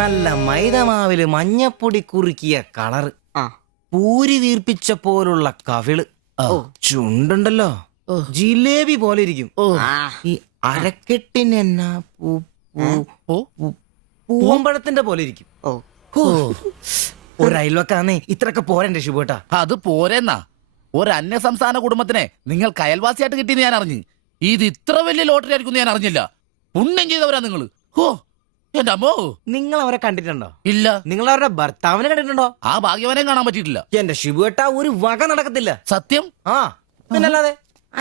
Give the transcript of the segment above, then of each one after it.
നല്ല മൈദമാവില് മഞ്ഞപ്പൊടി കുറുക്കിയ കളറ്, പൂരി വീർപ്പിച്ച പോലുള്ള കവിള്, ചുണ്ടുണ്ടല്ലോ ജിലേബി പോലെ ഇരിക്കും. ഈ അരക്കെട്ടിനെന്നാ പൂവമ്പഴത്തിന്റെ പോലെ ഇരിക്കും. ഒരു അയൽവക്കാന്നേ ഇത്രയൊക്കെ പോരണ്ടേ ശുഭേട്ടാ? അത് പോരെന്നാ. ഒരു അന്യ സംസ്ഥാന കുടുംബത്തിനെ നിങ്ങൾക്ക് അയൽവാസിയായിട്ട് കിട്ടിയെന്ന് ഞാൻ അറിഞ്ഞു. ഇത് ഇത്ര വലിയ ലോട്ടറി ആയിരിക്കും ഞാൻ അറിഞ്ഞില്ല. പുണ്യം ചെയ്തവരാ നിങ്ങള്. ഓ എന്റെ അമ്മോ. നിങ്ങൾ അവരെ കണ്ടിട്ടുണ്ടോ? ഇല്ല. നിങ്ങൾ അവരുടെ ഭർത്താവിനെ കണ്ടിട്ടുണ്ടോ? ആ ഭാഗ്യവനെ കാണാൻ പറ്റിയിട്ടില്ല. എന്റെ ശിവേട്ട ഒരു വക നടക്കത്തില്ല. സത്യം. ആ പിന്നല്ലാതെ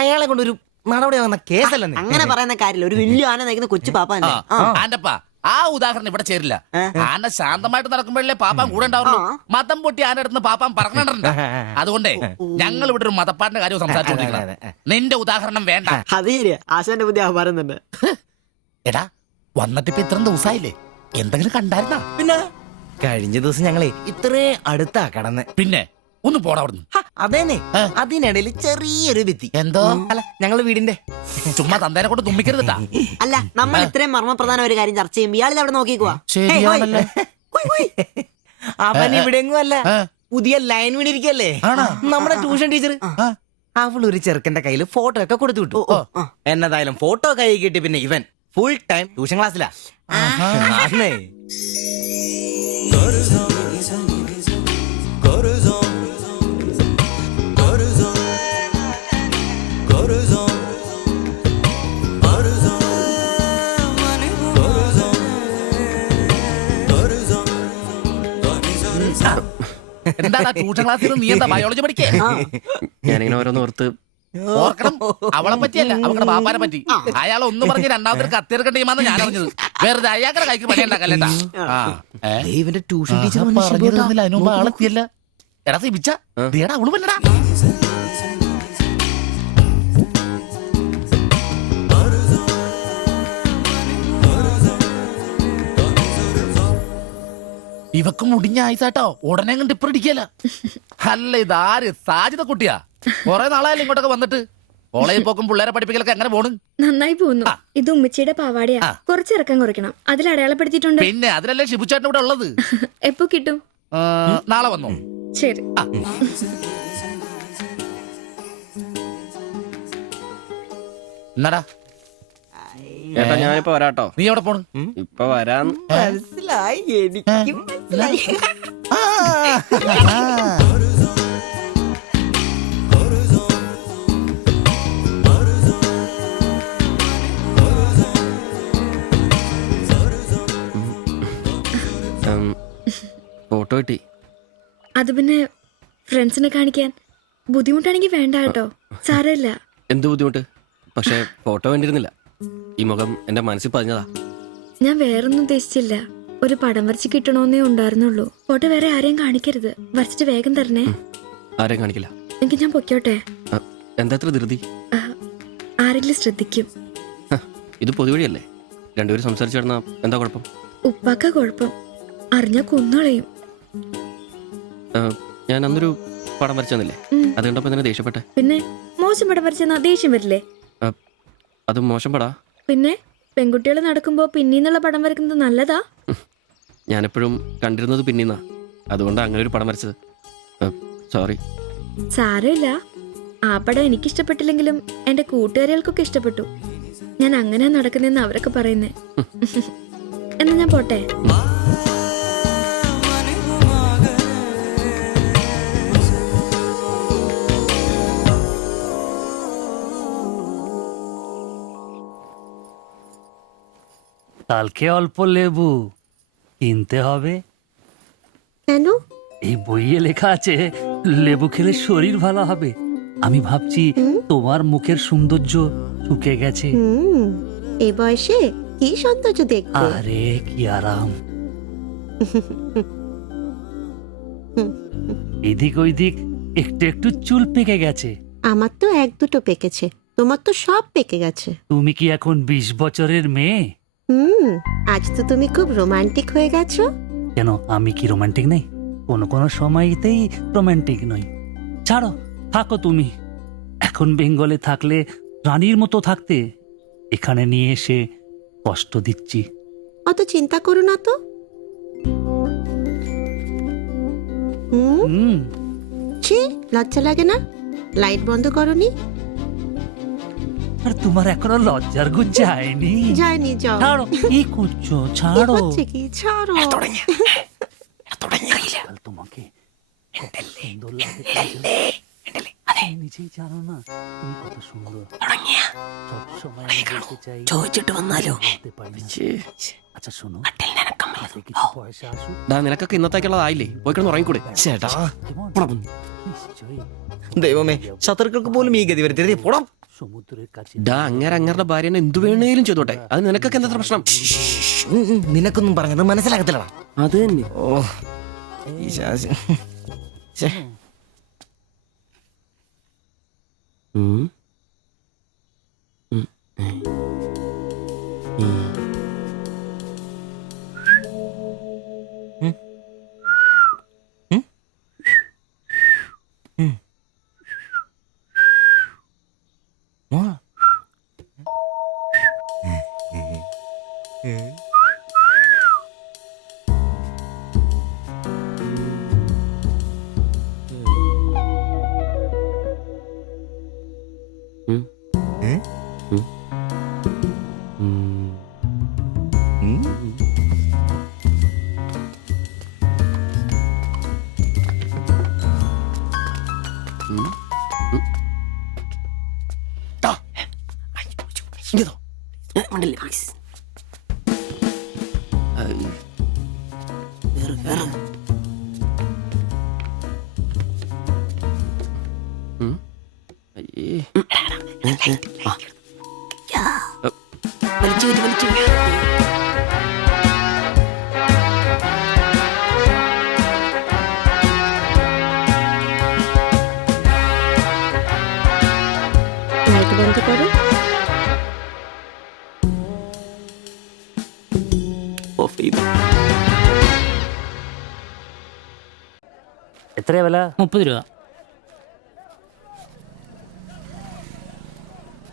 അയാളെ കൊണ്ടൊരു നടപടിയാകുന്ന കേസല്ല. അങ്ങനെ പറയുന്ന കാര്യമില്ല. ഒരു വലിയ ആന നയിക്കുന്ന കൊച്ചു പാപ്പ. ആന്റപ്പാ ആ ഉദാഹരണം ഇവിടെ ചേരില്ല. ആന ശാന്തമായിട്ട് നടക്കുമ്പോഴല്ലേ പാപ്പാൻ കൂടെ ഉണ്ടാവുള്ളൂ. മതം പൊട്ടി ആന അടുത്ത് പാപ്പാൻ പറഞ്ഞിട്ടുണ്ട്. അതുകൊണ്ടേ ഞങ്ങൾ ഇവിടെ ഒരു മതപ്പാടിന്റെ കാര്യം സംസാരിച്ചോണ്ടിരിക്കുന്നത്. നിന്റെ ഉദാഹരണം വേണ്ട. അത് ശരിയാ, ആശാന്റെ പുതിയ പറയുന്നുണ്ട്. എടാ വന്നിട്ട് ഇപ്പൊ ഇത്രയും ദിവസമായില്ലേ, എന്തെങ്കിലും കണ്ടായിരുന്നാ? പിന്നെ കഴിഞ്ഞ ദിവസം ഞങ്ങളെ ഇത്രേ അടുത്താ കടന്ന്. പിന്നെ ഒന്ന് പോടാ അവിടുന്ന്. അതേനെ, അതിനിടയിൽ ചെറിയൊരു ഭിത്തി. എന്തോ അല്ല ഞങ്ങള് വീടിന്റെ ചുമ്മാ തന്തേനെ കൊണ്ട് തുമ്മിക്കരുതാ. അല്ല, നമ്മൾ ഇത്രയും മർമ്മപ്രധാന ഒരു കാര്യം ചർച്ച ചെയ്യുമ്പോൾ ഇയാളിൽ അവിടെ നോക്കിക്കുവാ. ശരിയാണല്ലേ. അവൻ ഇവിടെങ്ങും അല്ല, പുതിയ ലൈൻ വീണിരിക്കല്ലേ നമ്മുടെ ട്യൂഷൻ ടീച്ചർ. അവളൊരു ചെറുക്കന്റെ കയ്യിൽ ഫോട്ടോ ഒക്കെ കൊടുത്തു വിട്ടു. എന്നതായാലും ഫോട്ടോ കൈ കിട്ടി. പിന്നെ ഇവൻ ഫുൾ ടൈം ട്യൂഷൻ ക്ലാസ്സിലാ. എന്താ ട്യൂഷൻ ക്ലാസ്സിൽ നീ എന്താ ബയോളജി പഠിക്കേ? ഞാനിങ്ങനെ ഓരോന്ന് ഓർത്ത് ഓർക്കണം. അവളെ പറ്റിയല്ല, അവളുടെ ബാപ്പാനെ പറ്റി. അയാൾ ഒന്ന് പറഞ്ഞ് രണ്ടാമത്തെ കത്തിയെടുക്കേണ്ട ടീമാന്ന് ഞാൻ അറിഞ്ഞത്. വെറുതെ അയാളുടെ കൈക്ക് പണി ഉണ്ടാക്കല്ലേട്ടാ. ഇവന്റെ ട്യൂഷൻ ടീച്ചർ അതിനുമ്പ് ആളെത്തിയല്ല. എടാ സിബിച്ച ദേടാ അവള് പറ്റടാ. ഇവക്ക് മുടിഞ്ഞ ആയിസാട്ടോ, ഉടനെ കണ്ട് ഇപ്പടിക്കല. അല്ല ഇതാര് സാജിത കുട്ടിയാ? കൊറേ നാളായാലും ഇങ്ങോട്ടൊക്കെ വന്നിട്ട്. കോളേജിൽ പോക്കും പിള്ളേരെ പഠിപ്പിക്കലൊക്കെ എങ്ങനെ പോണ്? നന്നായി പോകുന്നു. ഇത് ഉമ്മച്ചിയുടെ പാവാടിയാ, കുറച്ചിറക്കം കുറയ്ക്കണം. അതിൽ അടയാളപ്പെടുത്തിയിട്ടുണ്ട്. പിന്നെ അതിലല്ലേ ഷിബുച്ചേട്ടൻ ഇവിടെ ഉള്ളത്. എപ്പോ കിട്ടും? നാളെ വന്നോ? ശരി. എന്നാടാ ചേട്ടാ ഞാനിപ്പോ വരാട്ടോ. നീ എവിടെ പോണ്? ഇപ്പൊ വരാന്ന്. മനസ്സിലായി, എനിക്കും മനസ്സിലായി. ഫോട്ടോ കിട്ടി. അത് പിന്നെ ഫ്രണ്ട്സിനെ കാണിക്കാൻ ബുദ്ധിമുട്ടാണെങ്കിൽ വേണ്ട കേട്ടോ, സാരമില്ല. എന്ത് ബുദ്ധിമുട്ട്? പക്ഷെ ഫോട്ടോ വേണ്ടിയിരുന്നില്ല. ഈ മുഖം എന്റെ മനസ്സിൽ പതിഞ്ഞതാ. ഞാൻ വേറൊന്നും ഉദ്ദേശിച്ചില്ല. ഒരു പടം വരച്ച് കിട്ടണമെന്നേ ഉണ്ടായിരുന്നുള്ളൂ. ഫോട്ടോ വേറെ ആരെയും കാണിക്കരുത്. വരച്ചിട്ട് വേഗം തരണേ. ആരെയും കാണിക്കില്ല. എങ്കിൽ ഞാൻ പൊക്കോട്ടെ. എന്താ എത്ര ധൃതി? ആരെങ്കിലും ശ്രദ്ധിക്കും. ഇത് പൊതുവഴിയല്ലേ, രണ്ടുപേരും സംസാരിച്ചു കിടന്നാ എന്താ കുഴപ്പം? ഉപ്പാക്ക കുഴപ്പം, അറിഞ്ഞാ കൊന്നുകളയും. ഞാൻ അന്നൊരു പടം വരച്ചു തന്നില്ലേ, അത് കണ്ടപ്പോ തന്നെ ദേഷ്യപ്പെട്ടെ. പിന്നെ മോശം പടം വരച്ചെന്നാ ദേഷ്യം വരില്ലേ? അത് മോശം പടാ. പിന്നെ പെൺകുട്ടികൾ നടക്കുമ്പോ പിന്നീന്നുള്ള പടം വരക്കുന്നത് നല്ലതാ. ഞാനെപ്പോഴും കണ്ടിരുന്നത് പിന്നീന്നാ, അതുകൊണ്ടാണ് അങ്ങനെ ഒരു പടം വരച്ചത്. സോറി. സാരമില്ല. ആ പടം എനിക്കിഷ്ടപ്പെട്ടില്ലെങ്കിലും എന്റെ കൂട്ടുകാരികൾക്കൊക്കെ ഇഷ്ടപ്പെട്ടു. ഞാൻ അങ്ങനെ നടക്കുന്നെന്ന് അവരൊക്കെ പറയുന്നേ. എന്നാ ഞാൻ പോട്ടെ. কালকে অল্প লেবু কিনতে হবে। কেন? এই বইয়ে লেখা আছে লেবু খেলে শরীর ভালো হবে। আমি ভাবছি তোমার মুখের সৌন্দর্য শুকে গেছে। এই বয়সে কি সৌন্দর্য দেখবে? আরে কি আরাম। এদিক ওইদিক একটু একটু চুল পেকে গেছে। আমার তো এক দুটো পেকেছে, তোমার তো সব পেকে গেছে। তুমি কি এখন 20 বছরের মেয়ে? আজ তো তুমি খুব রোমান্টিক হয়ে গেছো। কেন আমি কি রোমান্টিক নেই? কোনো কোনো সময়তেই রোমান্টিক নই। ছাড়ো, থাকো তুমি। এখন বেঙ্গলে থাকলে রানীর মতো থাকতে, এখানে নিয়ে এসে কষ্ট দিচ্ছি। অত চিন্তা করো না তো, ছি লজ্জা লাগে না? লাইট বন্ধ করনি? আর তোমার এখনো লজ্জার গুণ যায়নি? যায়নি, যাও। ছাড়ো, কি করছো? কি ছাড়ো। হচ্ছে কি? ছাড়ো। কাল তোমাকে কত সুন্দর লাগে তুমি নিজেই জানো না তুমি কত সুন্দর। সবসময় আমি বলতে চাই বলতে পারি না। আচ্ছা শোনো, হাতে কিছু পয়সা আসুক। ഡാ നിനക്കൊക്കെ ഇന്നത്തേക്കുള്ളതായില്ലേ? പോയി കിടന്ന് ഉറങ്ങിക്കൂടെ? ചേട്ടാ কেমন? নিশ্চয়ই ദൈവമേ, ശത്രുക്കൾക്ക് പോലും ഈ ഗതി വരുത്തരുത്. പോടാം. সমুদ্রের কাছে ഡാ അങ്ങേരുടെ ഭാര്യനെ എന്തു വേണേലും ചെയ്തോട്ടെ, അത് നിനക്കൊക്കെ എന്താ പ്രശ്നം? നിനക്കൊന്നും പറഞ്ഞത് മനസ്സിലാകത്തില്ലടാ. അത് തന്നെ. ഓ ഈ ശാസി. ഛെ. ഉം. ഉം. ഉം. ആ. ഉം. ഏ? ഉം. ഉം. ഉം. ഉം. ഇങ്ങതോ. ഉം. അയ്യേ. লাইট বন্ধ করো। ഓഫ് ചെയ്തു. എത്രയാ വില? 30 രൂപ.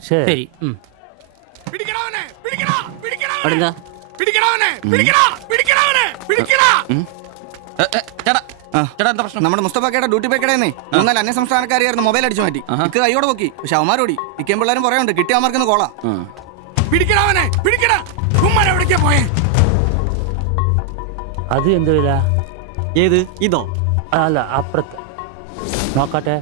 ശരി. അവിടെന്താ? ചേട്ടാ എന്താ പ്രശ്നം? നമ്മുടെ മുസ്തഫാക്കയുടെ ഡ്യൂട്ടി പേക്കടേന്നേ 3-4 അന്യ സംസ്ഥാനക്കാരിയായിരുന്നു മൊബൈൽ അടിച്ചു മാറ്റി. ഇക്ക് കൈയോടെ നോക്കി, പക്ഷെ അവന്മാരോടി ഇക്കേം പിള്ളേരും പറയാനുണ്ട് കിട്ടിയ അവന്മാർക്കൊന്ന് കോളാ. അത് എന്ത് വില? ഏത് ഇതോ? അല്ല അപ്പുറത്ത് നോക്കട്ടെ.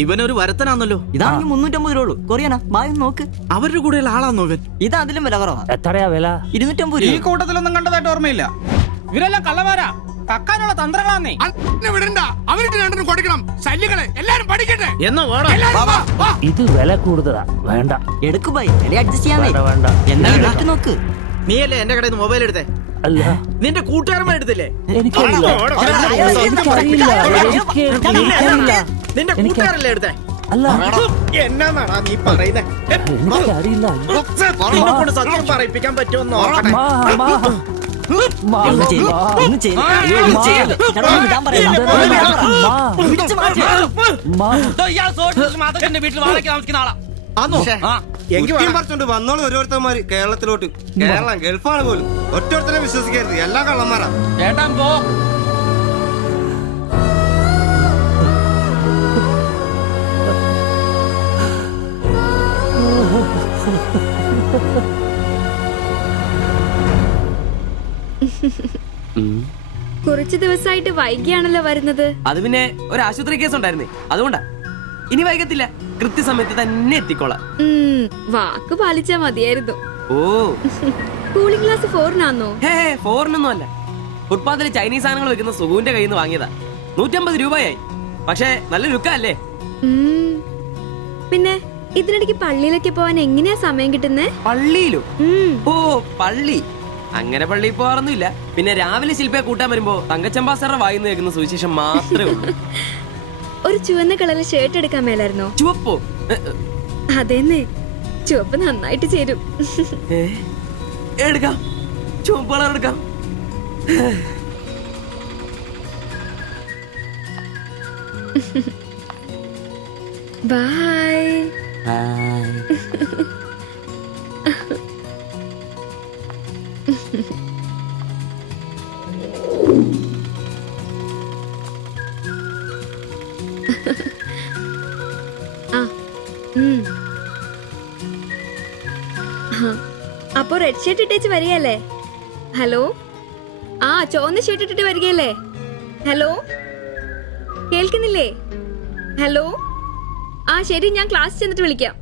ഇവനൊരു വരത്തനാന്നല്ലോ. ഇതാണെങ്കിൽ 350 രൂപ ഉള്ളൂ. കൊറിയനാ ബായ് നോക്ക്. അവരുടെ കൂടെയുള്ള ആളാന്നോ ഇവൻ? ഇത് അതിലും വില കുറവാ. എത്രയാ വില? 250 ഈ രൂപ. കൂട്ടത്തിലൊന്നും കണ്ടതായിട്ട് ഓർമ്മയില്ല. ഇവരെല്ലാം കള്ളമാരാ, കക്കാനുള്ള തന്ത്രങ്ങളാന്നേ. എന്നാ വേണം? ഇത് വില കൂടുതലാ, വേണ്ട. എടുക്കു ബായ്, വില അഡ്ജസ്റ്റ് ചെയ്യാൻ. വേണ്ട വേണ്ട. എന്നാ നോക്ക് നോക്ക്. നീയല്ലേ എന്റെ കടയിൽ നിന്ന് മൊബൈൽ എടുത്തേ? അല്ല നിന്റെ കൂട്ടുകാരന്മാർ എടുത്തില്ലേ? എനിക്കറിയില്ല. നിന്റെ കൂട്ടുകാരല്ലേ എടുത്തേ? അല്ല എന്നാന്നാടാ നീ പറയുന്നേ? എനിക്കറിയില്ല. നിന്നെ കൊണ്ട് സത്യം പറയിപ്പിക്കാൻ പറ്റുമെന്ന് നോക്കട്ടെ. മാ, മാ. മാ, മാ. മാ. വീട്ടിൽ വാടക താമസിക്കുന്ന ആളാ. പറിച്ചോണ്ട് വന്നോളൂ ഓരോരുത്തന്മാര് കേരളത്തിലോട്ട്. കേരളം ഗൾഫാണ് പോലും. ഒറ്റൊരുത്തരെ വിശ്വസിക്കരുത്, എല്ലാ കള്ളന്മാരാ. ചേട്ടാ പോ. കുറച്ചു ദിവസമായിട്ട് വൈകിയാണല്ലോ വരുന്നത്. അത് പിന്നെ ഒരു ആശുപത്രി കേസ് ഉണ്ടായിരുന്നേ, അതുകൊണ്ടാ. ഇനി വൈകത്തില്ല, കൃത്യസമയത്ത് തന്നെ എത്തിക്കോളാം. വാക്ക് പാലിച്ചാ മതിയായിരുന്നു. ഓ കൂളിംഗ് ഗ്ലാസ് 4-നാന്നോ? ഹേ ഫോറിനൊന്നും അല്ല. ഫുട്പാത്തിൽ ചൈനീസ് സാധനങ്ങൾ വെക്കുന്ന സുഗുവിന്റെ കയ്യിൽ നിന്ന് വാങ്ങിയതാ. 150 രൂപയായി. പക്ഷെ നല്ല ലുക്കല്ലേ? പിന്നെ ഇതിനിടയ്ക്ക് പള്ളിയിലൊക്കെ പോവാൻ എങ്ങനെയാ സമയം കിട്ടുന്നേ? പള്ളിയിലോ? ഓ പള്ളി, അങ്ങനെ പള്ളിയിൽ പോവാറൊന്നുമില്ല. പിന്നെ രാവിലെ ശില്പയെ കൂട്ടാൻ വരുമ്പോ തങ്കച്ചമ്പാസറുടെ വായിന്ന് കേൾക്കുന്ന സുവിശേഷം മാത്രമേ ഉള്ളൂ. ഒരു ചുവന്ന കളറിൽ ഷർട്ട് എടുക്കാൻ മേലായിരുന്നോ? ചുവപ്പോ? അതെന്നെ, ചുവപ്പ് നന്നായിട്ട് ചേരും. എടുക്കാം, ചുവപ്പ് കളർ എടുക്കാം. ബൈ. ആ അപ്പൊ റെഡ് ഷർട്ട് ഇട്ടേച്ച് വരികയല്ലേ? ഹലോ, ആ ചുവന്ന ഷർട്ട് ഇട്ടിട്ട് വരികയല്ലേ? ഹലോ, കേൾക്കുന്നില്ലേ? ഹലോ, ആ ശരി, ഞാൻ ക്ലാസ് ചെന്നിട്ട് വിളിക്കാം.